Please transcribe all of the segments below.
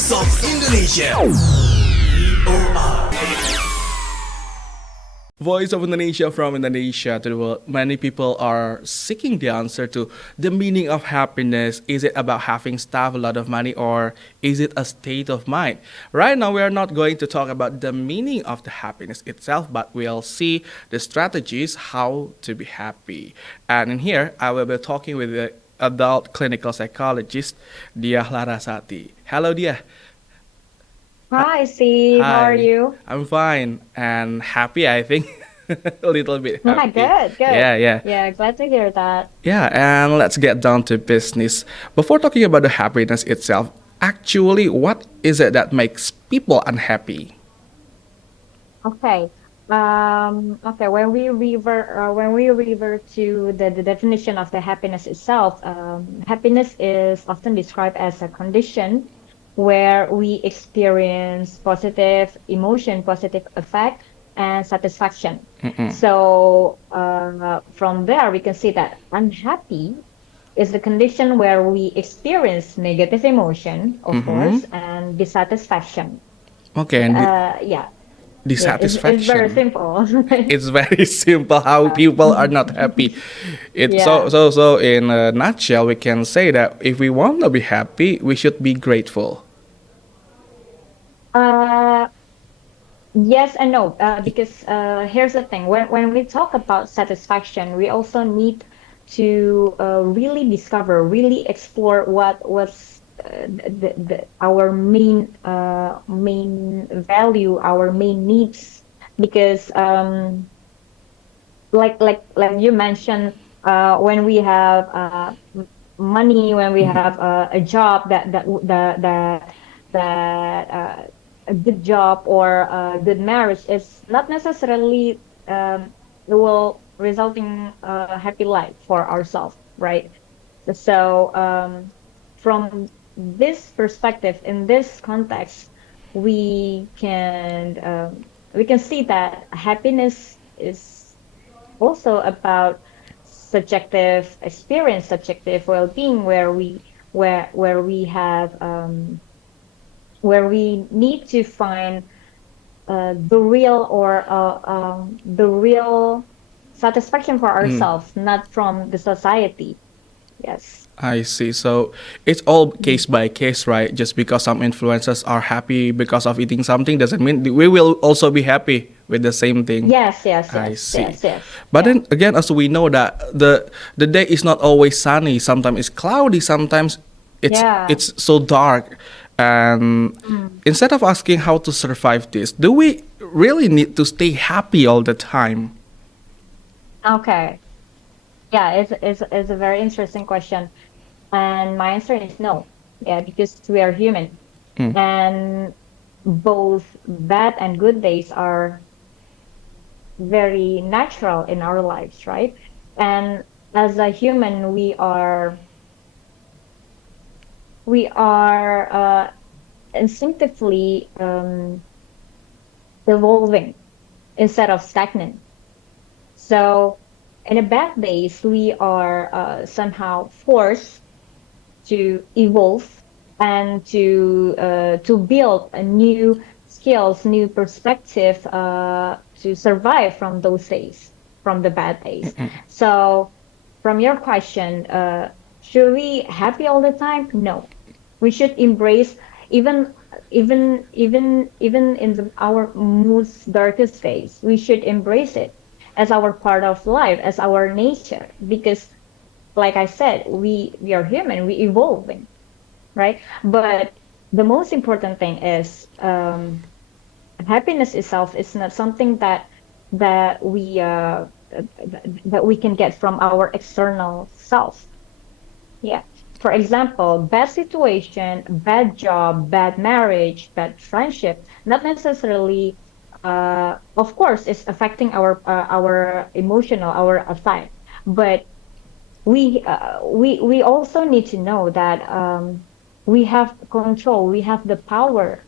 Voice of Indonesia. VOA. Voice of Indonesia from Indonesia to the world. Many people are seeking the answer to the meaning of happiness. Is it about having stuff, a lot of money, or is it a state of mind? Right now, we are not going to talk about the meaning of the happiness itself, but we'll see the strategies how to be happy. And in here, I will be talking with the adult clinical psychologist, Dyah Larasati. Hello, Dyah. Hi, Steve. How are Hi, you? I'm fine and happy, I think. A little bit Yeah, happy. good, good. Yeah, yeah. Yeah, glad to hear that. Yeah, and let's get down to business. Before talking about the happiness itself, actually, what is it that makes people unhappy? Okay. Okay, when we revert to the definition of the happiness itself, happiness is often described as a condition where we experience positive emotion, positive effect, and satisfaction. Mm-mm. So from there, we can see that unhappy is the condition where we experience negative emotion, of Mm-hmm. course, and dissatisfaction. Okay, and Yeah, yeah, it's very dissatisfaction. simple. It's very simple how people are not happy. It's Yeah. so in a nutshell, we can say that if we want to be happy, we should be grateful. Uh, yes and no, because here's the thing. When we talk about satisfaction, we also need to really discover, really explore what was our main value, our main needs, because like you mentioned, when we have money, when we have a job that a good job or a good marriage is not necessarily will resulting a happy life for ourselves, right? So from this perspective, in this context, we can see that happiness is also about subjective experience, subjective well-being, where we have where we need to find the real satisfaction for Mm. ourselves, not from the society. Yes. I see. So it's all Mhm. case by case, right? Just because some influencers are happy because of eating something doesn't mean we will also be happy with the same thing. Yes, yes, I yes, see. yes, yes. But Yeah. then again, as we know that the day is not always sunny. Sometimes it's cloudy. Sometimes Yeah. it's so dark. And Mm. instead of asking how to survive this, do we really need to stay happy all the time? Okay. Yeah, it's a very interesting question. And my answer is no. Yeah, because we are human. Mm. And both bad and good days are very natural in our lives, right? And as a human, we are instinctively evolving instead of stagnant. So in a bad days, we are somehow forced to evolve and to build a new skills, new perspective to survive from those days, from the bad days. So, from your question, should we happy all the time? No, we should embrace even even in our most darkest days. We should embrace it as our part of life, as our nature, because like I said, we are human, we evolving, right? But the most important thing is happiness itself is not something that we uh, that we can get from our external self. Yeah. For example, bad situation, bad job, bad marriage, bad friendship, not necessarily, of course, it's affecting our emotional, our affect, but we also need to know that we have control, we have the power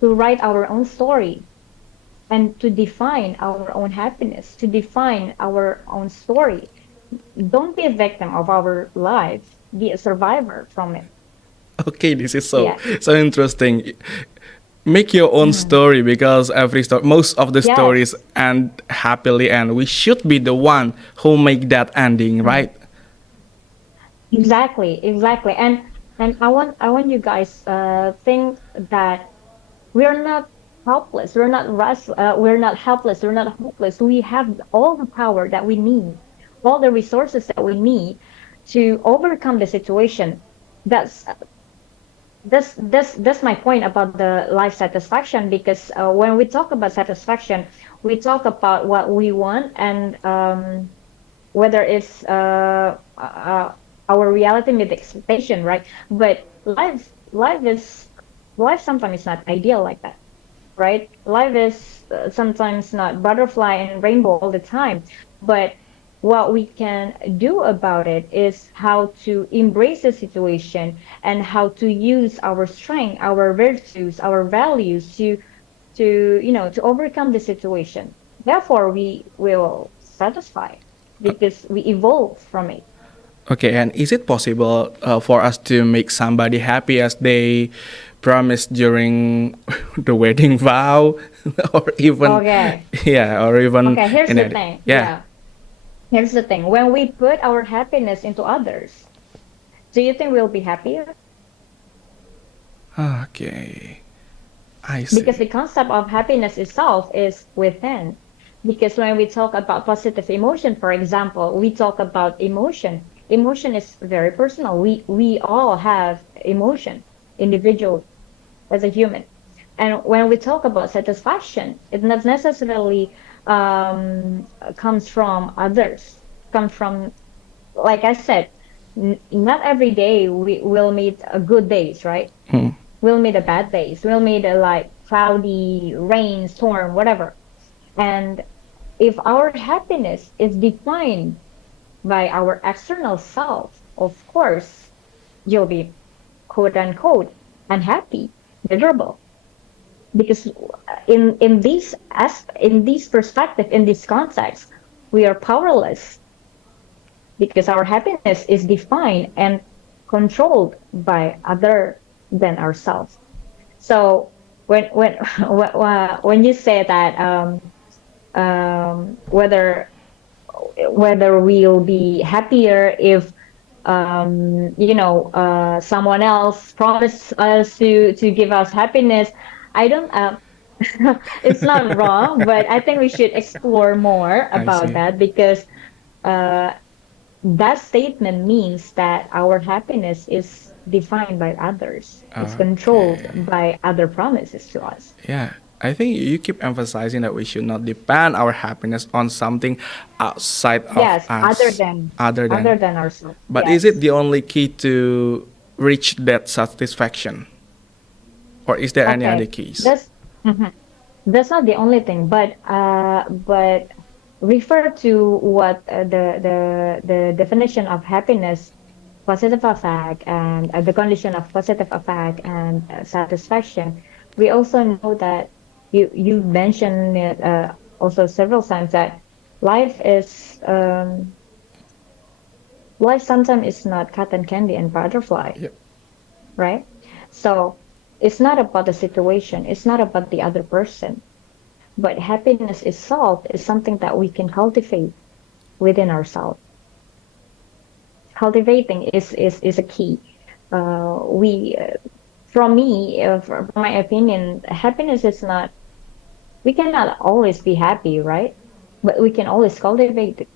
to write our own story and to define our own happiness, to define our own story. Don't be a victim of our life, be a survivor from it. Okay, this is so Yeah. so interesting. Make your own Mhm. story because every story, most of the stories Yes. end happily, and we should be the one who make that ending, Mhm. right? Exactly, exactly. And I want you guys think that we're not helpless. We're not helpless. We're not hopeless. We have all the power that we need, all the resources that we need to overcome the situation. That's that's my point about the life satisfaction, because when we talk about satisfaction, we talk about what we want, and whether it's our reality meet expectation, right? But life sometimes is not ideal like that, right? Life is sometimes not butterfly and rainbow all the time, but what we can do about it is how to embrace the situation and how to use our strength, our virtues, our values to overcome the situation. Therefore, we will satisfy because we evolve from it. Okay, and is it possible for us to make somebody happy as they promised during the wedding vow, or even, Okay. yeah, or even Okay, here's in the a, thing. yeah. Yeah. Here's the thing. When we put our happiness into others, do you think we'll be happier? Okay, I Because see. the concept of happiness itself is within. Because when we talk about positive emotion, for example, we talk about emotion. Emotion is very personal. We all have emotion, individual as a human. And when we talk about satisfaction, it not necessarily comes from others, comes from, like I said, not every day we will meet a good days, right? Hmm. We'll meet a bad days. We'll meet a like cloudy, rain, storm, whatever. And if our happiness is defined by our external self, of course, you'll be quote unquote unhappy, miserable. Because in this perspective, in this context, we are powerless because our happiness is defined and controlled by other than ourselves. So when when you say that whether we'll be happier if someone else promised us to give us happiness, I don't it's not wrong, but I think we should explore more I about see. that, because uh, that statement means that our happiness is defined by others. It's controlled Okay. by other promises to us. Yeah, I think you keep emphasizing that we should not depend our happiness on something outside of Yes, us, other than. other than ourselves. But is it Yes. the only key to reach that satisfaction, or is there any other Okay. keys? Mhm. That's not the only thing, but refer to what the definition of happiness, positive affect, and the condition of positive affect and satisfaction. We also know that you mentioned it also several times that life is life sometimes is not cotton candy and butterfly, Yep. right? So it's not about the situation, it's not about the other person, but happiness itself is something that we can cultivate within ourselves. Cultivating is a key. We From me, from my opinion, happiness is not, we cannot always be happy, right? But we can always cultivate it.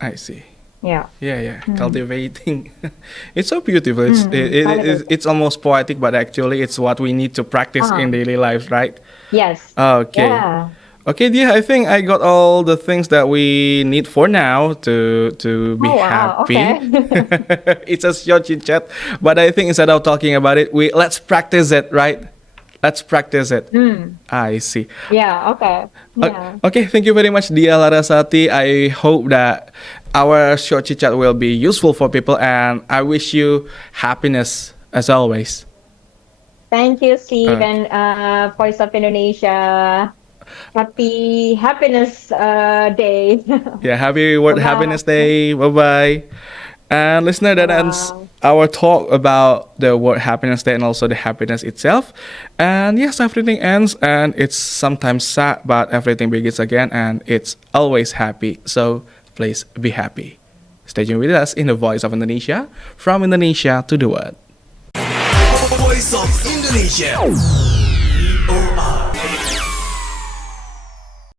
I see. Yeah. Yeah, yeah. Mm. Cultivating. It's so beautiful. Cultivating. It's almost poetic, but actually, it's what we need to practice in Uh-huh. daily lives, right? Yes. Okay. Yeah. Okay, dear. I think I got all the things that we need for now to be Oh wow. happy. Okay. It's a short chit chat, but I think instead of talking about it, we let's practice it, right? Let's practice it. Mm. I see. Yeah. Okay. Yeah. Okay, thank you very much, Dyah Larasati. I hope that our short chit chat will be useful for people, and I wish you happiness as always. Thank you, Steve, Okay. and Voice of Indonesia. Happy Happiness Day. Yeah, happy World Bye-bye. Happiness Day. Bye bye. And listener, that ends Bye-bye. our talk about the word happiness day and also the happiness itself. And yes, everything ends and it's sometimes sad, but everything begins again and it's always happy. So please be happy. Stay tuned with us in the Voice of Indonesia, from Indonesia to the world. Voice of Indonesia. VOI.